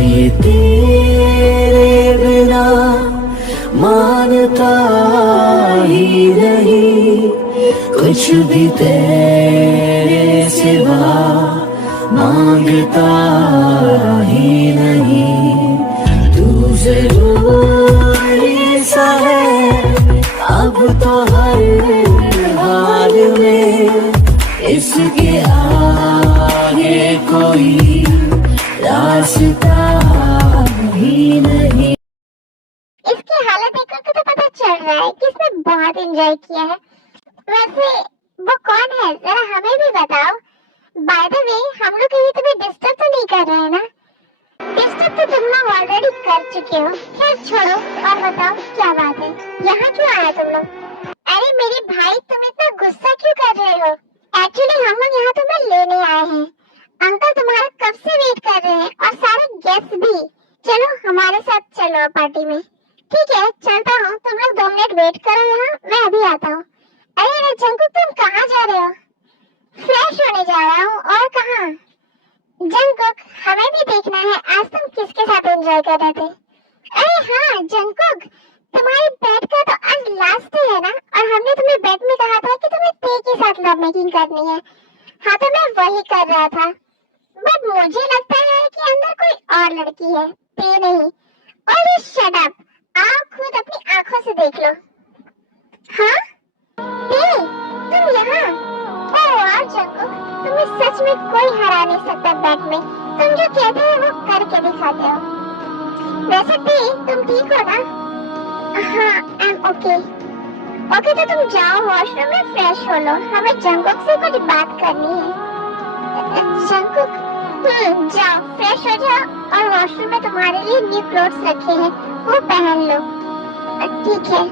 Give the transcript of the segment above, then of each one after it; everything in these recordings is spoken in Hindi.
ये तेरे बिना मानता ही नहीं, कुछ भी तेरे सिवा मांगता ही नहीं। तू जरूरी सा है अब तो हर हाल में, इसके आगे कोई रास्ता ही नहीं। इसकी हालत देखकर तो पता चल रहा है कि इसने बहुत एंजॉय किया है। वैसे वो कौन है, जरा हमें भी बताओ। बाय द वे, हम लोग कहीं तुम्हें डिस्टर्ब तो नहीं कर रहे हैं ना? डिस्टर्ब तो तुम लोग ऑलरेडी कर चुके हो। खैर छोड़ो और बताओ क्या बात है, यहाँ क्यों आए तुम लोग? अरे मेरे भाई, तुम इतना गुस्सा क्यों कर रहे हो? एक्चुअली हम लोग यहाँ तुम्हें लेने आए हैं। अंकल तुम्हारा कब से वेट कर रहे हैं और सारे गेस्ट भी। चलो हमारे साथ चलो पार्टी में। ठीक है चलता हूँ, तुम लोग 2 मिनट वेट करो यहाँ, मैं अभी आता हूँ। अरे जंकुक, तुम कहाँ जा रहे हो? फ्रेश होने जा रहा हूँ, और कहाँ? जंकुक, हमें भी देखना है आज तुम किसके साथ एंजॉय कर रहे थे। अरे हाँ जंकुक, तुम्हारे बेड का तो आज लास्ट डे है ना, और हमने तुम्हें बेड में कहा था कि तुम्हें ते के साथ लव मेकिंग करनी है। हाँ तो मैं वही कर रहा था, बट मुझे लगता है कि अंदर कोई और लड़की है, ते नहीं। और शट अप, आप खुद अपनी आंखों से देख लो। हाँ ते, तुम यहाँ? ओह वाह जंकुक, तुम्हें सच में कोई हरा नहीं सकता बेड में। तुम जो कहते हो वो करके दिखाते हो। वैसे ते, तुम ठीक हो ना? हाँ आई एम ओके। ओके तो तुम जाओ वॉशरूम में फ्रेश हो लो, हमें जंकुक से कुछ बात करनी है। जंकुक, जाओ फ्रेश हो जाओ, और वॉशरूम में तुम्हारे लिए न्यू क्लोथ्स रखे हैं, वो पहन लो। ठीक है।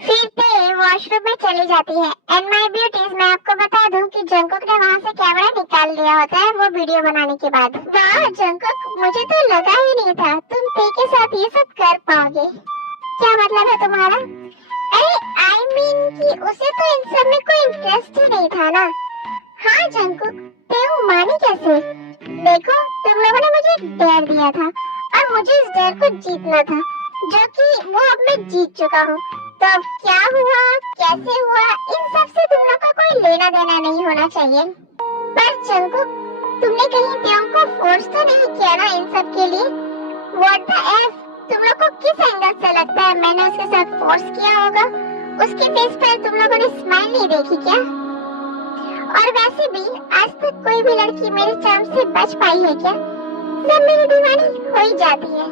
फिर ते वॉशरूम में चली जाती है। एंड माय ब्यूटीज, मैं आपको बता दूं कि जंकुक ने वहाँ से कैमरा निकाल लिया होता है वो वीडियो बनाने के बाद। वाह जंकुक, मुझे तो लगा ही नहीं था तुम ते के साथ ये सब कर पाओगे। क्या मतलब है तुम्हारा? अरे आई मीन कि उसे तो इन सब में कोई इंटरेस्ट ही नहीं था ना। हाँ जंकुक, ते मानी कैसे? देखो तुम लोगों ने मुझे डेयर दिया था और मुझे इस डेयर को जीतना था, जो कि वो अब मैं जीत चुका हूँ। तो अब क्या हुआ, कैसे हुआ, इन सब से तुम लोग का कोई लेना देना नहीं होना चाहिए। पर जंकुक, तुमने कहीं त्यों को फोर्स तो नहीं किया ना इन सब के लिए? व्हाट द एफ, तुम लोग को किस एंगल से लगता है मैंने उसके साथ फोर्स किया होगा? उसके फेस पर तुम लोगों ने स्माइल नहीं देखी क्या? और वैसे भी आज तक कोई भी लड़की मेरे चार्म से बच पाई है क्या? सब मेरी दीवानी हो ही जाती है।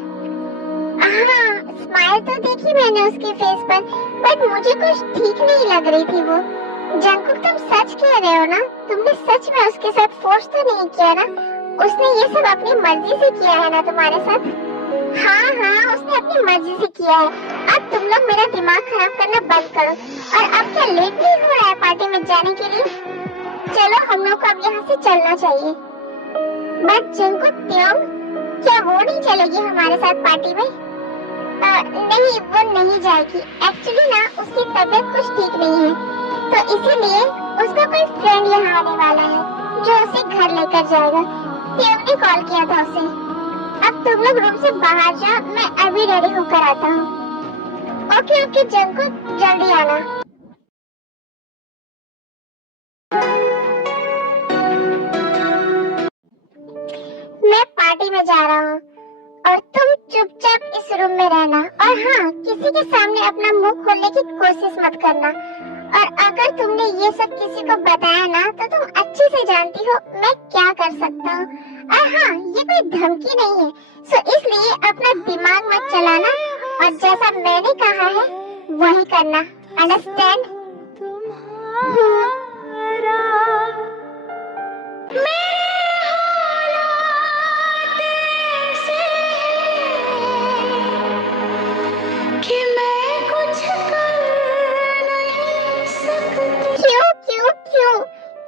हाँ स्माइल तो देखी मैंने उसके फेस पर, बट मुझे कुछ ठीक नहीं लग रही थी वो। जंकुक तुम सच कह रहे हो ना? तुमने सच में उसके साथ फोर्स तो नहीं किया ना? उसने ये सब अपनी मर्जी से किया है ना तुम्हारे साथ? हाँ उसने अपनी मर्जी से किया है। अब तुम लोग मेरा दिमाग खराब करना बंद करो, और अब क्या लेट नहीं हो रहा है पार्टी में जाने के लिए? चलो हम लोग को अब यहाँ से चलना चाहिए। बट जंकुक त्योंग, क्या वो नहीं चलेगी हमारे साथ पार्टी में? नहीं वो नहीं जाएगी। एक्चुअली ना उसकी तबीयत कुछ ठीक नहीं है, तो इसीलिए उसका कोई फ्रेंड यहाँ आने वाला है जो उसे घर लेकर जाएगा। त्योंग ने कॉल किया था उसे। अब तुम लोग रूम से बाहर जाओ, मैं अभी रेडी होकर आता हूँ। ओके जंकुक, जल्दी आना। मैं पार्टी में जा रहा हूँ और तुम चुपचाप इस रूम में रहना, और हाँ किसी के सामने अपना मुंह खोलने की कोशिश मत करना। और अगर तुमने ये सब किसी को बताया ना, तो तुम अच्छे से जानती हो मैं क्या कर सकता हूँ। और हाँ ये कोई धमकी नहीं है, सो इसलिए अपना दिमाग मत चलाना, और जैसा मैंने कहा है वही करना। अंडरस्टैंड?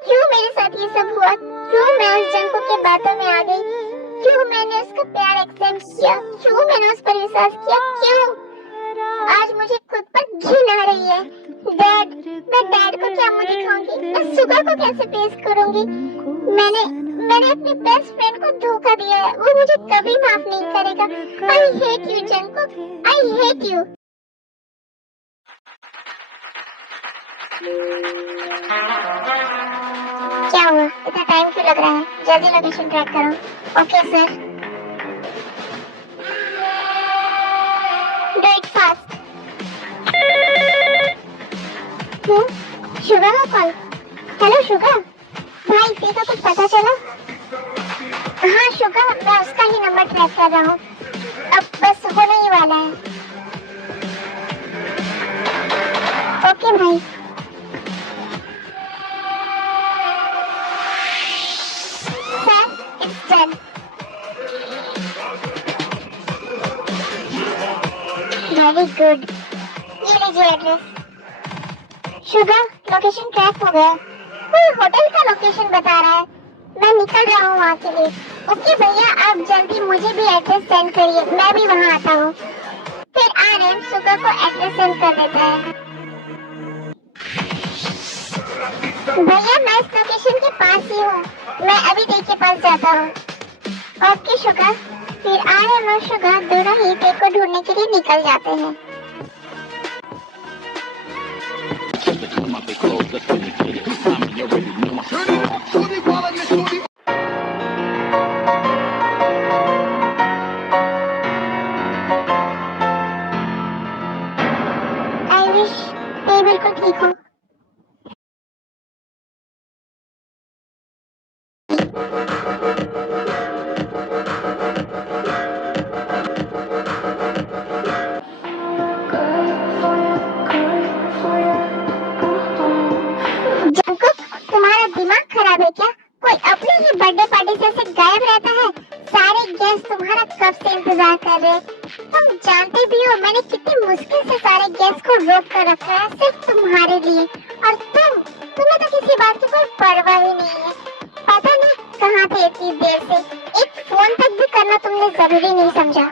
क्यों मेरे साथ ये सब हुआ? क्यों मैं उस जंकुक के बातों में आ गई? क्यों मैंने उसका प्यार एक्सेप्ट किया? क्यों मैंने उस पर विश्वास किया? क्यों? आज मुझे खुद पर घिन आ रही है। मैं डैड को क्या मुंह दिखाऊंगी? मैं सुगा को कैसे पेश करूंगी? मैंने अपने बेस्ट फ्रेंड को धोखा दिया है, वो मुझे कभी माफ नहीं करेगा। I hate you Jungkook, I hate you. क्या हुआ, इतना टाइम क्यों लग रहा है? जल्दी लोकेशन ट्रैक करो। Okay sir, do it fast. Sugar का कॉल। हेलो शुगर, भाई तेरे को कुछ पता चला? हाँ शुगर, मैं उसका ही नंबर ट्रैक कर रहा हूँ, अब बस होने ही वाला है। ओके भाई। Sir, it's done. Very good, ये लीजिए एड्रेस। शुगर, लोकेशन ट्रैक हो गया। कोई होटल का लोकेशन बता रहा है, मैं निकल रहा हूँ वहाँ के लिए। ओके भैया, आप जल्दी मुझे भी एड्रेस सेंड करिए, मैं भी वहाँ आता हूँ। फिर आर्यन शुगर को एड्रेस सेंड कर देता है। भैया मैं इस लोकेशन के पास ही हूँ, मैं अभी तेरे के पास जाता हूँ। Okay sugar. फिर आर्यन और शुगर दोनों ही तेरे को ढूंढने के लिए निकल जाते हैं। आई विश ये बिल्कुल ठीक हो। जंकुक, तुम्हारा दिमाग खराब है क्या? कोई अपनी ही बर्थडे पार्टी से ऐसे गायब रहता है। सारे गेस्ट तुम्हारा कब से इंतजार कर रहे हैं। तुम जानते भी हो मैंने कितनी मुश्किल से सारे गेस्ट को रोक कर रखा है सिर्फ तुम्हारे लिए, और तुम्हें तो किसी बात की कोई परवाह ही नहीं है। पता नहीं कहाँ थे इतनी देर से, एक फोन तक भी करना तुमने जरूरी नहीं समझा।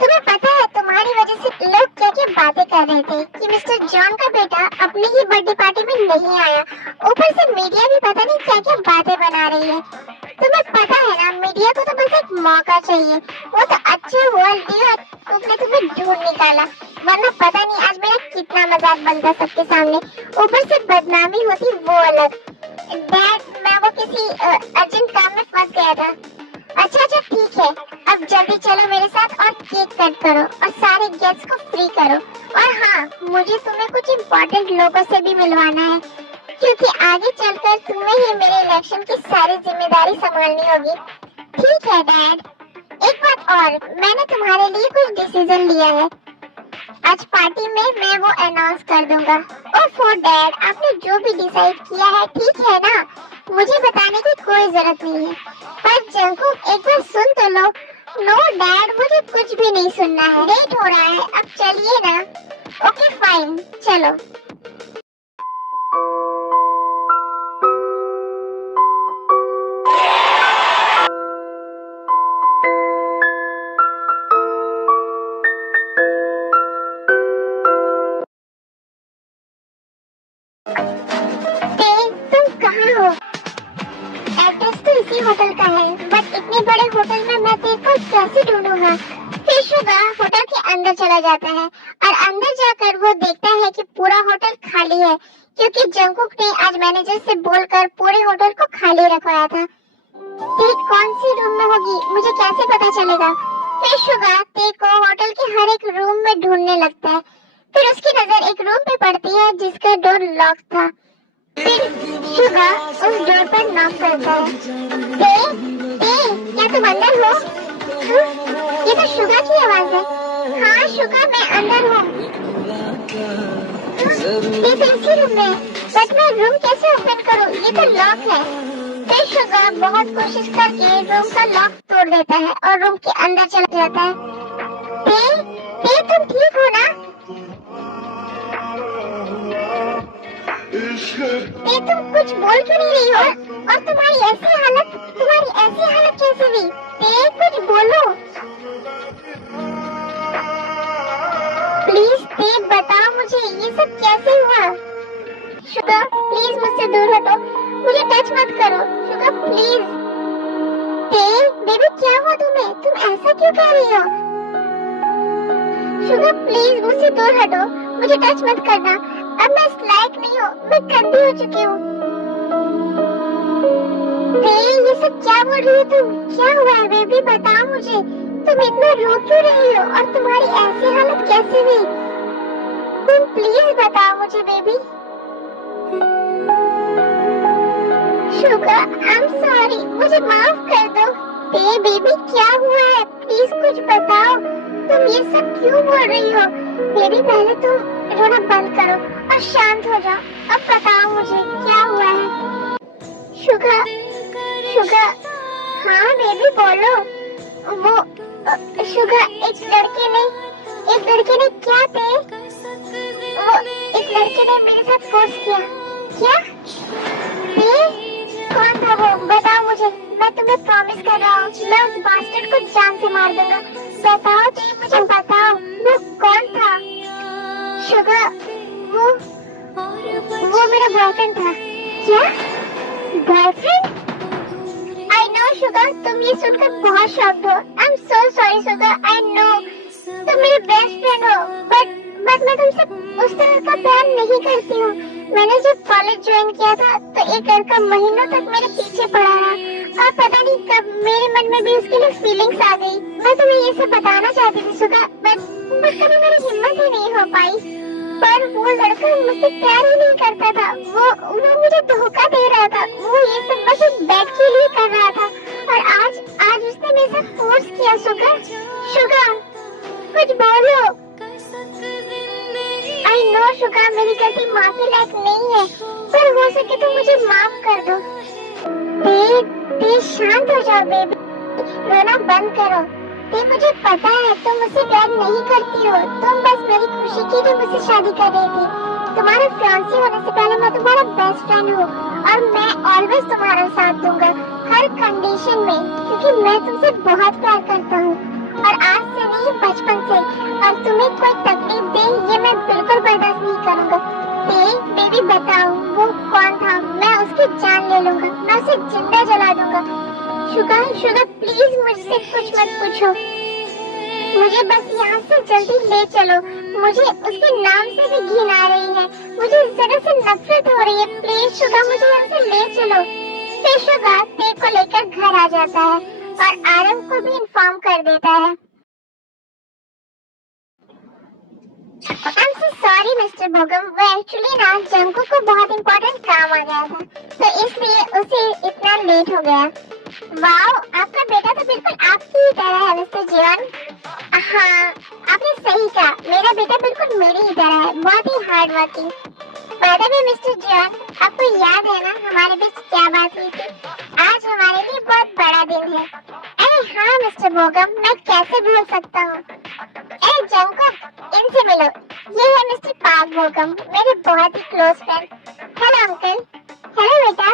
तुम्हें पता है तुम्हारी वजह से लोग क्या क्या बातें कर रहे थे कि मिस्टर जॉन का बेटा अपनी ही बर्थडे पार्टी में नहीं आया। ऊपर से मीडिया भी पता नहीं क्या क्या बातें बना रही है। तुम्हें पता है ना, मीडिया को तो बस एक मौका चाहिए, वो तो अच्छे वर्ल्ड दिया उसने तुम्हें ढूंढ निकाला, वरना पता नहीं आज मेरा कितना मजाक बनता सबके सामने। ऊपर से बदनामी होती वो अलग। डैड, मैं वो किसी अर्जेंट काम में फंस गया था। अच्छा ठीक है, अब जल्दी चलो मेरे साथ और केक कट करो और सारे गेस्ट को फ्री करो। और हाँ, मुझे तुम्हें कुछ इम्पोर्टेंट लोगों से भी मिलवाना है, क्योंकि आगे चलकर तुम्हें ही मेरे इलेक्शन की सारी जिम्मेदारी संभालनी होगी। ठीक है डैड। एक बात और, मैंने तुम्हारे लिए कुछ डिसीजन लिया है, आज पार्टी में मैं वो अनाउंस कर दूंगा। ओह डैड, आपने जो भी डिसाइड किया है ठीक है ना, मुझे बताने की कोई जरूरत नहीं है। पर जंकुक, एक बार सुन तो लो। नो डैड, मुझे कुछ भी नहीं सुनना है, लेट हो रहा है, अब चलिए ना। ओके फाइन, चलो। तुम कहाँ हो? एड्रेस तो इसी होटल का है, बट इतने बड़े होटल में मैं तेरे को कैसे ढूंढूंगा? फिर शुगर होटल के अंदर चला जाता है और अंदर जाकर वो देखता है कि पूरा होटल खाली है, क्योंकि जंकुक ने आज मैनेजर से बोलकर पूरे होटल को खाली रखवाया था। तेरी कौन सी रूम में होगी, मुझे कैसे पता चलेगा? फिर शुगर तेरे को होटल के हर एक रूम में ढूंढने लगता है। फिर उसकी नजर एक रूम पे पड़ती है जिसका डोर लॉक था। फिर शुगर उस डोर पर नॉक करता है। क्या तुम अंदर हो? ये तो शुगर की आवाज है। हाँ शुगर, मैं अंदर हूँ। ये तो इसी रूम में, बट मैं रूम कैसे ओपन करूँ, ये तो लॉक है। फिर शुगर बहुत कोशिश करके रूम का लॉक तोड़ देता है और रूम के अंदर चला जाता है। तुम ठीक हो ना? तुम कुछ बोल क्यों नहीं रही हो? और तुम्हारी ऐसी हालत कैसे हुई? कुछ बोलो प्लीज। बताओ मुझे ये सब कैसे हुआ? शुगर प्लीज मुझसे दूर हटो, मुझे टच मत करो। Sugar please. बेबी क्या हुआ तुम्हें? तुम ऐसा क्यों कर रही हो? शुगर प्लीज मुझसे दूर हटो, मुझे टच मत करना। अब मैं इस लायक नहीं हूँ, मैं गंदी हो चुकी हूँ। ये सब क्या बोल रही हो तुम? क्या हुआ है बेबी, बताओ मुझे। तुम इतना रो क्यों रही हो और तुम्हारी ऐसी हालत कैसे हुई? तुम प्लीज बताओ मुझे baby. Sugar I am sorry, मुझे माफ कर दो। बेबी क्या हुआ है, प्लीज कुछ बताओ। तुम ये सब क्यों बोल रही हो? बेबी पहले तुम रोना बंद करो और शांत हो जाओ। अब बताओ मुझे क्या हुआ है। शुगर शुगर हाँ बेबी बोलो। वो शुगर एक लड़के ने क्या थे? वो एक लड़के ने मेरे साथ फोर्स किया। क्या? कौन था वो? बताओ मुझे, मैं तुम्हें प्रॉमिस कर रहा हूँ मैं उस बास्टर्ड को जान से मार दूंगा। बताओ जी, मुझे बताओ वो कौन था? शुगर वो मेरा बॉयफ्रेंड था। क्या? बॉयफ्रेंड? आई नो शुगर, तुम ये सुनकर बहुत शॉक्ड हो। I am so sorry sugar, I know तुम मेरे बेस्ट फ्रेंड हो, बट मैं तुमसे उस तरह का प्यार नहीं करती हूँ। मैंने जब कॉलेज ज्वाइन किया था तो एक लड़का महीनों तक मेरे पीछे पड़ा रहा और पता नहीं कब मेरे मन में भी उसके लिए फीलिंग्स आ गई। मैं तुम्हें ये सब बताना चाहती थी शुगर, बट कभी मेरी हिम्मत ही नहीं हो पाई। पर वो लड़का मुझसे प्यार ही नहीं करता था, वो मुझे धोखा दे रहा था। वो ये सब बस एक बैग के लिए कर रहा था और आज उसने मेरे साथ फोर्स किया। शुगर कुछ बोलो। आई नो शुगर, मेरी गलती माफी लायक नहीं है, पर हो सके तो मुझे माफ कर दो। शांत हो जाओ बेबी, रोना बंद करो। मुझे पता है तुम मुझसे प्यार नहीं करती हो, तुम बस मेरी खुशी के लिए मुझसे शादी कर रही थी। तुम्हारे फियांसे होने से पहले मैं तुम्हारा बेस्ट फ्रेंड हूँ और मैं ऑलवेज तुम्हारा साथ दूंगा हर कंडीशन में, क्योंकि मैं तुमसे बहुत प्यार करता हूँ और आज से नहीं बचपन से। और तुम्हें कोई तकलीफ दे ये मैं बिल्कुल बर्दाश्त नहीं करूँगा। बेबी बताओ वो कौन था? मैं उसकी जान ले लूंगा, मैं उसे जिंदा जला दूंगा। शुगर प्लीज मुझसे कुछ मत पूछो, मुझे बस यहाँ से जल्दी ले चलो। मुझे उसके नाम से भी घिन आ रही है, मुझे जरा से नफरत हो रही है। प्लीज शुगर मुझे यहाँ से ले चलो। फिर शुगर ते को लेकर घर आ जाता है और आरम को भी इन्फॉर्म कर देता है। I'm so sorry मिस्टर बोगम, वो एक्चुअली ना जंको को बहुत इम्पोर्टेंट काम आ गया था तो इसलिए उसे इतना लेट हो गया। वाओ, आपका बेटा तो बिल्कुल आपकी ही तरह है मिस्टर जीवन। हाँ आपने सही कहा, मेरा बेटा बिल्कुल मेरी ही तरह है, बहुत ही hard working. By the way mister John, आपको याद है ना हमारे बीच क्या बात हुई थी? आज हमारे लिए बहुत बड़ा दिन है। अरे हाँ मिस्टर बोगम, मैं कैसे भूल सकता हूँ। अरे जंको, इनसे मिलो, ये है मिस्टर पार्क बोगम, मेरे बहुत ही close friend. Hello uncle. Hello बेटा।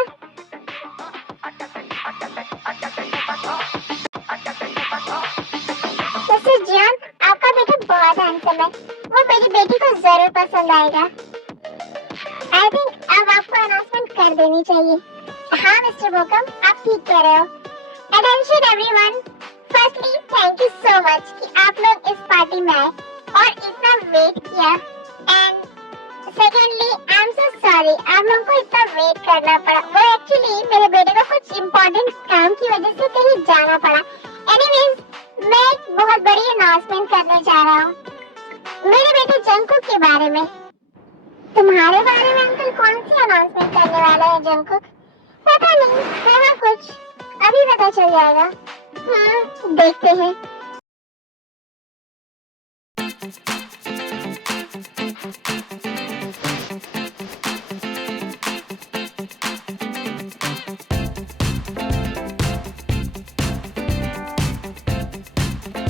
मिस्टर जॉन, आपका बेटा बहुत हैंडसम है, वो मेरी बेटी को जरूर पसंद आएगा। आई थिंक अब आपको अनाउंसमेंट कर देनी चाहिए। हाँ मिस्टर बोकम, आप ठीक कह रहे हो। Attention everyone, firstly thank you so much कि आप लोग इस पार्टी में आए और इतना वेट किया। And secondly I am so sorry आप लोगों को इतना वेट करना पड़ा। वो एक्चुअली मेरे बेटे को कुछ इम्पोर्टेंट काम की वजह से कहीं जाना पड़ा। एनीवेज, मैं एक बहुत बड़ी अनाउंसमेंट करने जा रहा हूँ मेरे बेटे जंकुक के बारे में। तुम्हारे बारे में अंकल कौन सी अनाउंसमेंट करने वाला है जंकुक? पता नहीं, होगा कुछ, अभी पता चल जाएगा। देखते हैं।